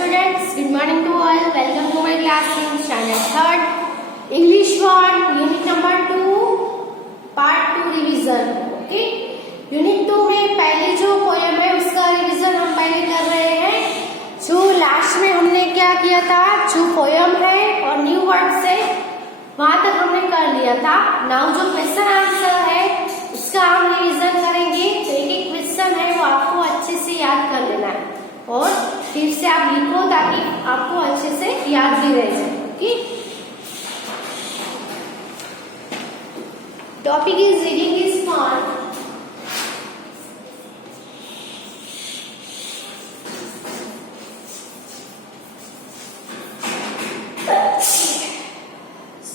students, good morning to all. Welcome to my class in standard 3rd, English 1, unit number 2, part 2 revision. Okay? Unit 2 में पहले जो पोएम है उसका रिवीजन हम पहले कर रहे हैं. जो लास्ट में हमने क्या किया था, जो पोएम है और न्यू वर्ड से वहां तक हमने कर लिया था. नाउ जो क्वेश्चन आंसर है उसका हम रिवीजन करेंगे. तो एक एक क्वेश्चन है वो आपको अच्छे से याद कर लेना है और फिर से आप लिखो ताकि आपको अच्छे से याद भी रह जाए. Okay, topic is reading is fun.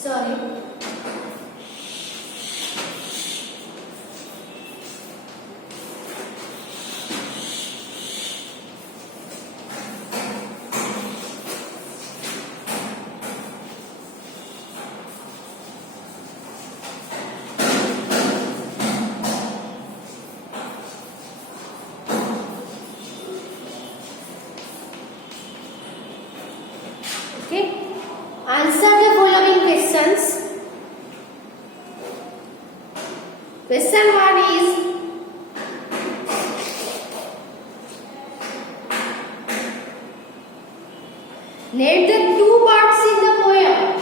Sorry. Okay. Answer the following questions. Question 1 is name the two parts in the poem.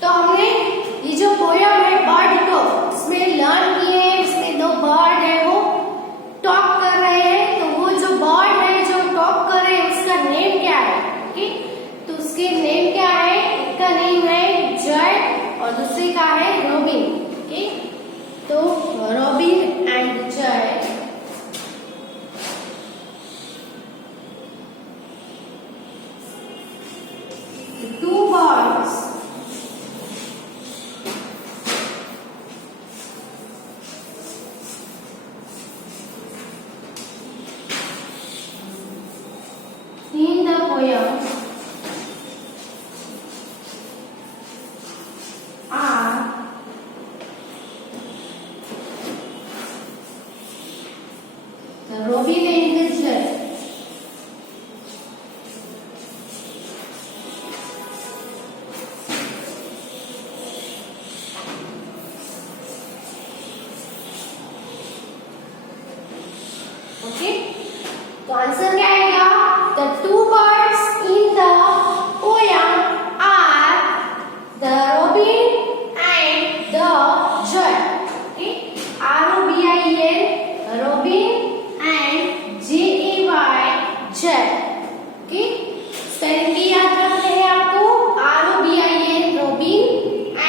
तो हमने ये जो पोयम है बर्ड को इसमें लर्न किए हैं. इसमें दो बर्ड है वो टॉक कर रहे हैं. तो वो जो बर्ड है जो टॉक कर रहे हैं उसका नेम क्या है. ओके, तो उसके नेम क्या है. एक का नेम है जय और दूसरे का है रॉबिन. ओके, तो Robin and Jay two birds in the poem are the Robin and the Judge. Okay, तो आंसर क्या आएगा. The two birds in the poem are the robin and the jay. Okay, R-O-B-I-N, robin and J-A-Y, jay. Okay, spelling भी याद रखते हैं आपको. R-O-B-I-N, robin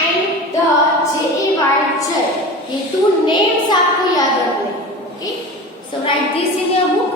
and the J-A-Y, jay. ये two names आपको याद रखने हैं. Okay, so write this in your book.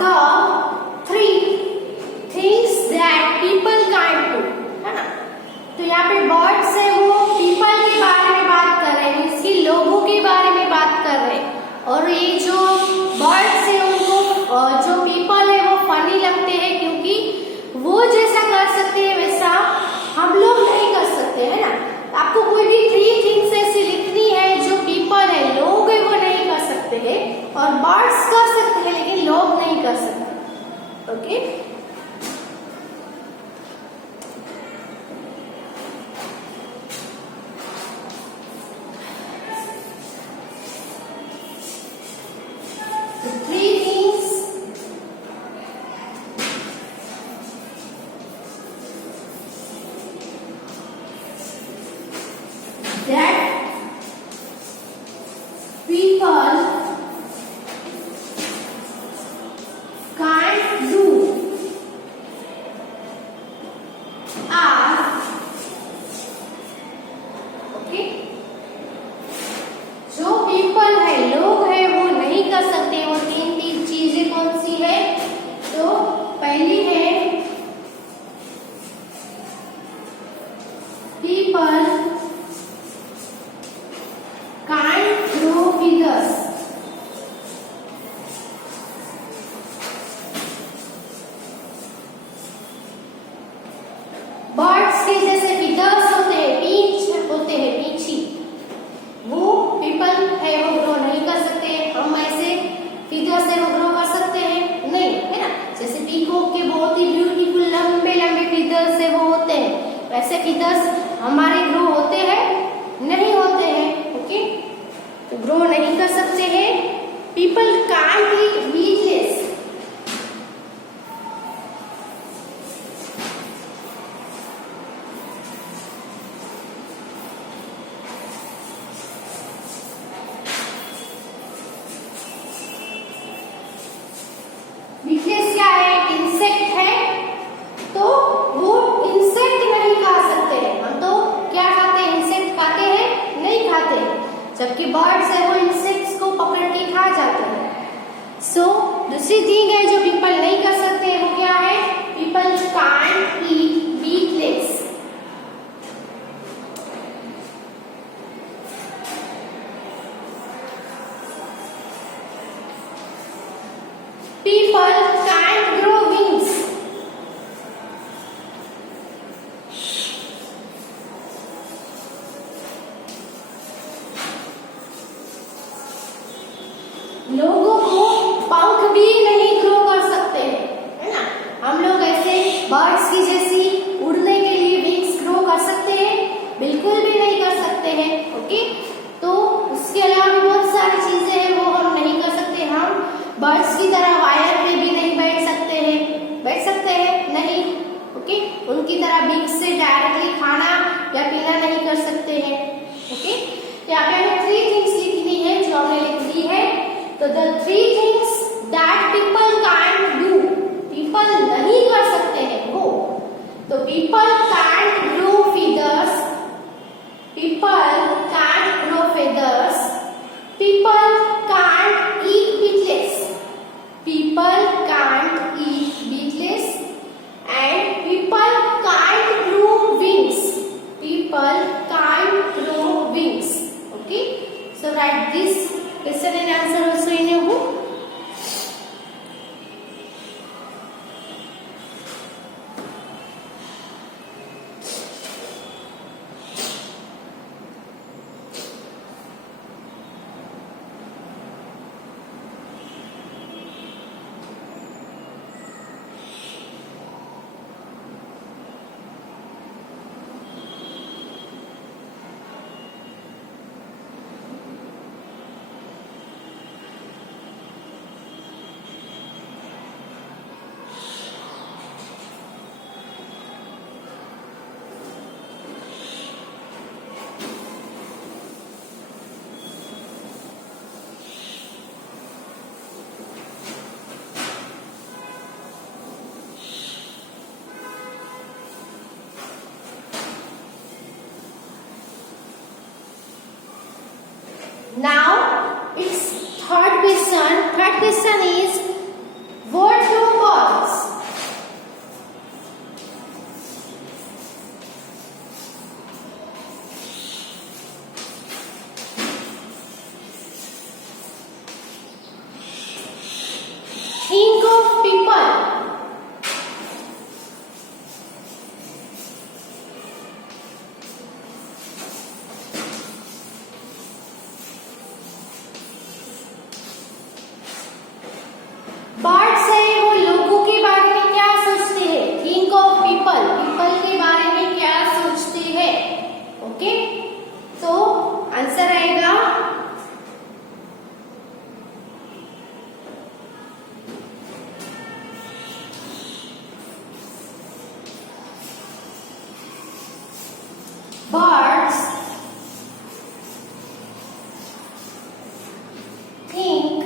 the three things that people can't do, है ना। तो यहाँ पे बर्ड्स है वो पीपल के बारे में बात कर रहे हैं, मीन्स कि लोगों के बारे में बात कर रहे हैं। और ये जो बर्ड्स है उनको जो पीपल है वो फनी लगते हैं, क्योंकि वो जैसा कर सकते हैं वैसा हम लोग नहीं कर सकते, है ना। आपको कोई भी थ्री थिंग्स ऐसी लिखनी है जो पीपल है, लोग है, वो नहीं कर सकते हैं, और बर्ड्स कर सकते हैं लेकिन लोग नहीं कर सकते। Okay, three things that people can't do are, okay, जो पीपल है, लोग है, वो नहीं कर सकते। वो तीन तीन चीजें कौन सी है? तो पहली है people can't grow feathers, birds के जैसे feathers होते हैं, पींछ होते हैं, पींछी, वो पीपल है वो ग्रो नहीं कर सकते। हम ऐसे feathers से वो ग्रो कर सकते हैं? नहीं, है ना। जैसे पीकॉक के बहुत ही ब्यूटीफुल लंबे लंबे feathers है वो होते हैं, वैसे feathers हमारे ग्रो होते हैं? नहीं होते हैं। ओके, तो ग्रो नहीं कर सकते हैं। पीपल कांट ईट वीटलेस, वीटलेस क्या है? इंसेक्ट है, तो वो इंसेक्ट नहीं खा सकते हैं। हम तो क्या खाते हैं? इंसेक्ट खाते हैं? नहीं खाते, जबकि बर्ड्स है वो इंसेक्ट्स को पकड़ के खा जाते हैं। सो दूसरी थिंग है जो पीपल नहीं कर सकते वो क्या है? People can't eat wheatless. People can't grow wings. लोगों को पंख भी नहीं ग्रो कर सकते हैं, है ना। हम लोग ऐसे बर्ड्स की जैसी उड़ने के लिए विंग्स ग्रो कर सकते हैं? बिल्कुल भी नहीं कर सकते हैं। ओके, तो उसके अलावा भी बहुत सारी चीजें हैं वो हम नहीं कर सकते। हम बर्ड्स की तरह वायर पे भी नहीं बैठ सकते हैं। बैठ सकते हैं? नहीं। ओके, उनकी तरह बीक से डायरेक्टली खाना या पीना नहीं कर सकते हैं। ओके, यहाँ पे हमें थ्री थिंग्स लिखनी है जो हमने लिख दी है। तो the three things that people can't do, people नहीं कर सकते हैं वो। तो people can't grow feathers, people can't grow feathers, people can't eat beetless, people can't eat beetless, and people can't grow wings, people can't grow wings. Okay, so write this question and answer also in your book. Think of people. Birds है वो लोगों के बारे में क्या सोचते हैं? Think of people, people के बारे में क्या सोचते हैं? ओके, तो आंसर आएगा birds think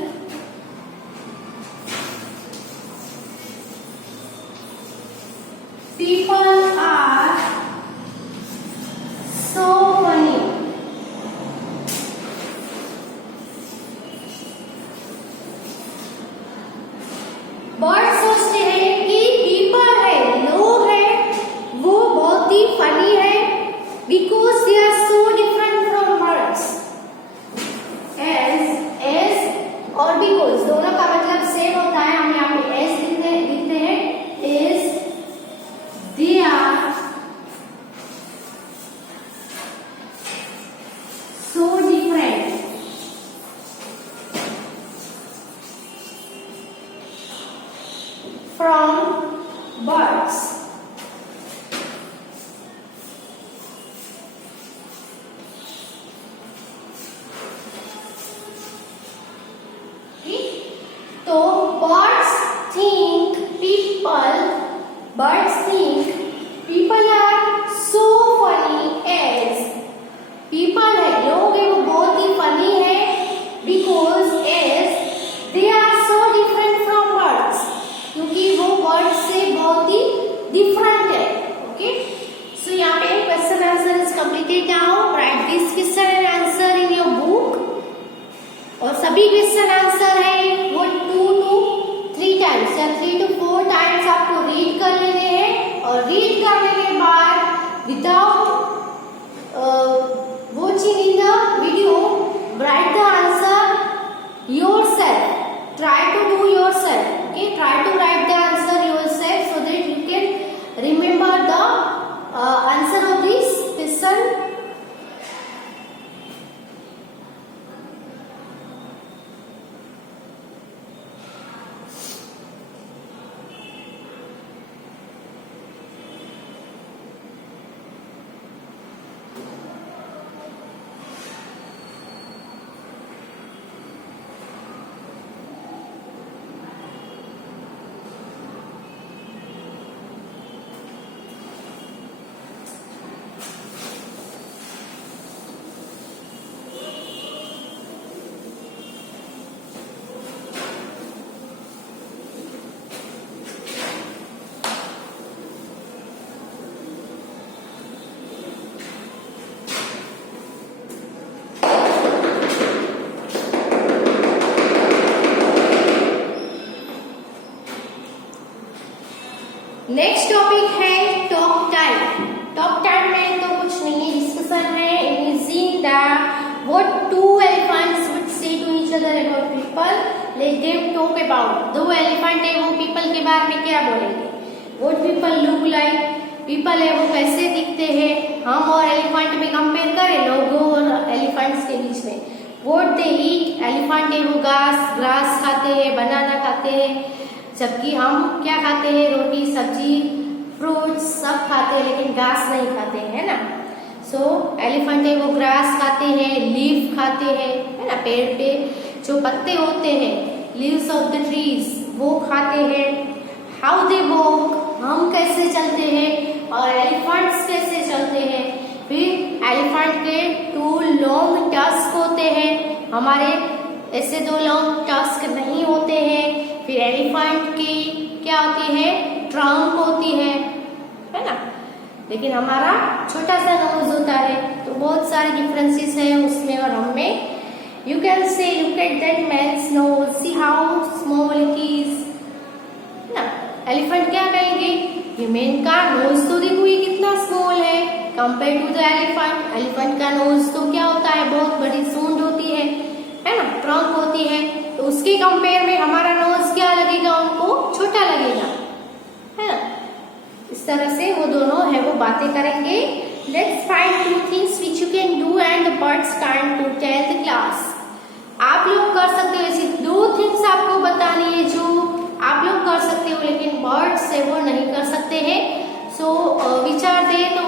people are so funny. Bird सोचते हैं कि पीपल है, लोग हैं, वो बहुत ही फनी है, because they are so different from birds. As और because दोनों का मतलब सेम होता है, हम यहाँ पे as लिखते हैं, is they are so different from birds. तो birds think people are so funny as people है, लोग हैं वो बहुत ही funny है, because as they are so different from birds, क्योंकि वो birds से बहुत ही different है. Okay, so यहाँ पे question answer is completed now. Write this question and answer in your book. और सभी क्वेश्चन आंसर है वो 2 to 3 टाइम्स या 3 to 4 टाइम्स आपको रीड कर लेने हैं, और रीड करने के बाद without watching in the video write the answer yourself. Try to do yourself. Okay, try to write the answer yourself so that you can remember the answer of this question. Next topic है talk time. Talk time में तो कुछ नहीं है, discussion है. Imagine that what two elephants would say to each other about people. Let them talk about. दो elephant है वो पीपल के बारे में क्या बोलेंगे? What people look like. People है वो कैसे दिखते हैं, हम और एलिफेंट में कंपेयर करें लोगों और एलिफेंट्स के बीच में. व्हाट दे ईट. एलिफेंट है वो ग्रास खाते हैं, बनाना खाते हैं, जबकि हम क्या खाते हैं? रोटी, सब्जी, फ्रूट्स सब खाते हैं, लेकिन घास नहीं खाते हैं, है ना. सो एलिफेंट है वो ग्रास खाते हैं, लीफ खाते हैं, है ना. पेड़ पे जो पत्ते होते हैं, लीव्स ऑफ द ट्रीज, वो खाते हैं. How they walk. हम कैसे चलते हैं और एलिफेंट्स कैसे चलते हैं. फिर एलिफेंट के 2 लॉन्ग टस्क होते हैं, हमारे ऐसे 2 लॉन्ग टस्क नहीं होते हैं. फिर एलिफेंट की क्या होती है? ट्रंक होती है ना. लेकिन हमारा छोटा सा नोज होता है. तो बहुत सारे डिफरेंसेस हैं उसमें और हम में. You can see look at that man's nose, see how small it is, ना. एलिफेंट क्या कहेंगे? ये मैन का नोज तो देखो ये कितना स्मॉल है compare to the elephant. Elephant का नोज तो क्या होता है? बहुत बड़ी सूंड होती है ना, ट्रंक होती है. तो उसके कंपेयर में हमारा नोज क्या लगेगा इस तरह से वो दोनों है वो बातें करेंगे। Let's find 2 things which you can do and the birds can't do. Tell the class. आप लोग कर सकते हो, ऐसी 2 things आपको बतानी है जो आप लोग कर सकते हो लेकिन बर्ड्स से वो नहीं कर सकते हैं। सो विचार दे तो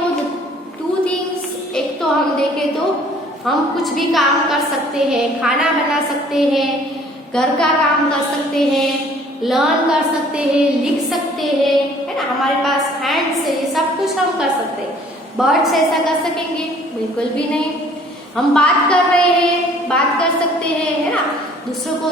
2 things, एक तो हम देखें तो हम कुछ भी काम कर सकते हैं, खाना बना सकते हैं, घर का काम कर सकते हैं, लर्न कर सकते हैं, लिख सकते हैं, है ना, हमारे पास हैंड्स है, ये सब कुछ हम कर सकते हैं। बर्ड्स ऐसा कर सकेंगे? बिल्कुल भी नहीं। हम बात कर रहे हैं, बात कर सकते हैं, है ना, दूसरों को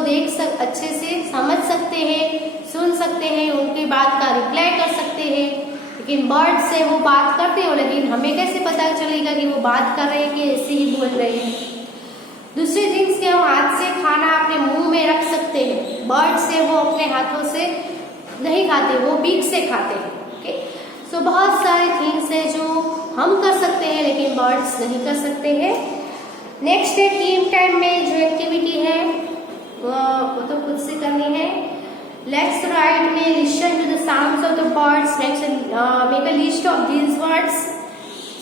अच्छे से समझ सकते हैं, सुन सकते हैं, उनकी बात का रिप्लाई कर सकते हैं। लेकिन बर्ड से वो बात करते हो लेकिन हमें कैसे पता चलेगा कि वो बात कर रहे हैं कि ऐसे ही बोल रहे हैं। दूसरी थिंग्स के हम हाथ से खाना अपने मुंह में रख सकते हैं। बर्ड से वो अपने हाथों से नहीं खाते, वो बीक से खाते हैं। ओके, सो बहुत सारे थिंग्स है जो हम कर सकते हैं लेकिन बर्ड्स नहीं कर सकते हैं। नेक्स्ट है टीम टाइम में जो एक्टिविटी है वो तो खुद से करनी है। Let's write में listen to the sounds of the birds. Next, make a list of these words.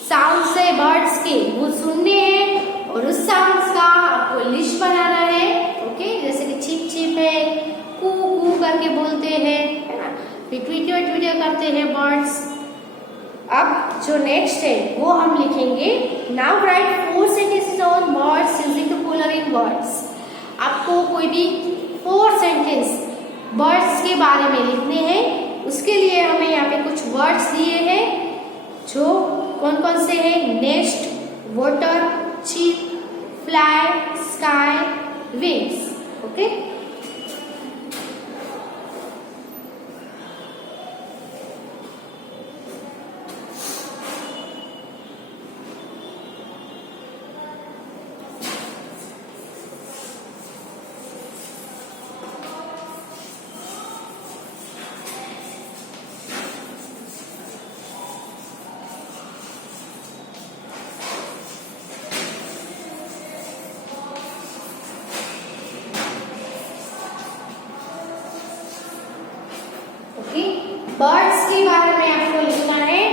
Sounds है birds के, वो सुनने हैं और उस sounds का आपको लिस्ट बनाना है। ओके, जैसे कि छिप छिप है, कू कू करके बोलते हैं, है ना, ट्वीटियो करते हैं birds। अब जो नेक्स्ट है वो हम लिखेंगे। Now write 4 sentences on birds using the following words. आपको कोई भी 4 सेंटेंस बर्ड्स के बारे में लिखने हैं। उसके लिए हमें यहाँ पे कुछ वर्ड्स दिए हैं जो कौन कौन से हैं? Nest, water, chip, fly, sky, wings. Okay, birds के बारे में आपको लिखना है।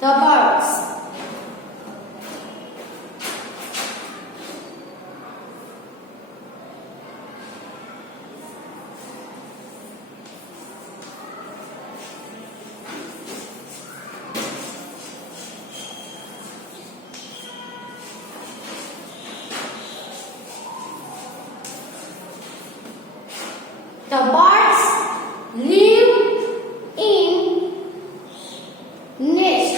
The birds. The birds live in nest.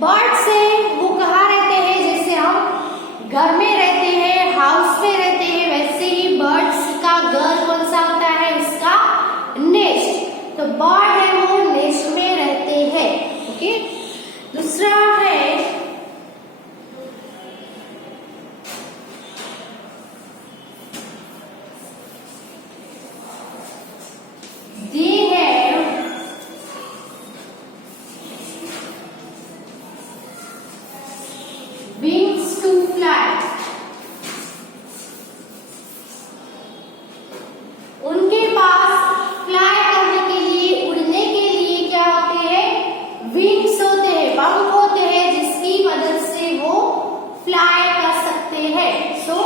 Birds से वो कहाँ रहते हैं? जैसे हम घर में रहते हैं, हाउस में रहते हैं, वैसे ही बर्ड्स का घर कौन सा होता है? उसका नेस्ट। तो बर्ड है वो नेस्ट में रहते हैं। ओके, दूसरा है wings to fly. उनके पास फ्लाई करने के लिए, उड़ने के लिए क्या होते हैं? विंग्स होते हैं, पंख होते हैं, जिसकी मदद से वो फ्लाई कर सकते हैं। So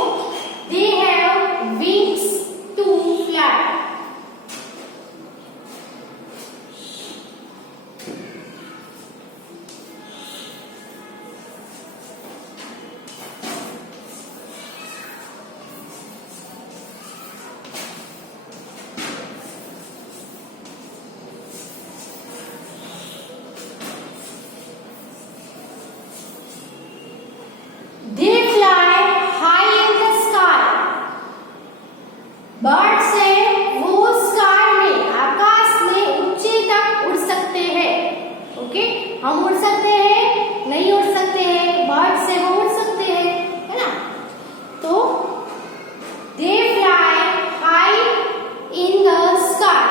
they have wings to fly. They fly high in the sky. Birds से वो स्काई में, आकाश में ऊंचे तक उड़ सकते हैं। ओके, हम उड़ सकते हैं? नहीं उड़ सकते हैं। बर्ड से वो उड़ सकते हैं, है ना। तो they fly high in the sky.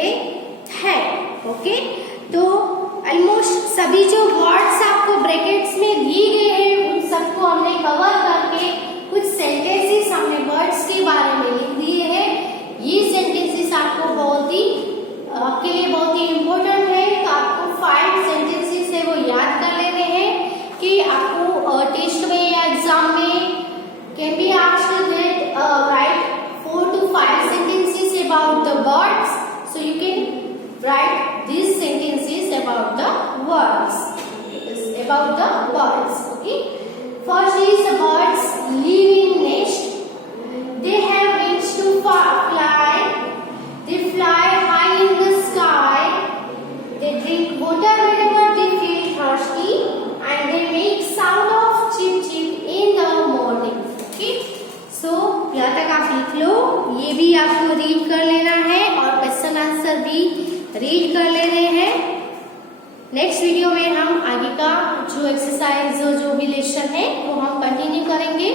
रहते हैं। ओके, तो ऑलमोस्ट सभी जो वर्ड्स आपको ब्रैकेट्स में दिए गए हैं उन सबको हमने कवर करके कुछ सेंटेंसेस हमने वर्ड्स के बारे में लिख दिए हैं। ये सेंटेंसेस आपको बहुत ही आपके लिए बहुत ही इम्पोर्टेंट है, तो आपको 5 सेंटेंसेस है वो याद कर लेने हैं कि आपको टेस्ट में या एग्जाम में can be asked that right 4 to 5 sentences about the birds, so you can write these sentences about the words, about the birds. Okay, first is the birds live in nest. They have wings to fly. They fly high in the sky. They drink water whenever they feel thirsty, and they make sound of chip chip in the morning. Okay, so यहाँ तक आप लिख लो, ये भी आपको रीड कर लेना है और क्वेश्चन आंसर भी रीड कर लेने हैं। नेक्स्ट वीडियो में हम आगे का जो एक्सरसाइज जो भी लेसन है वो हम कंटिन्यू करेंगे।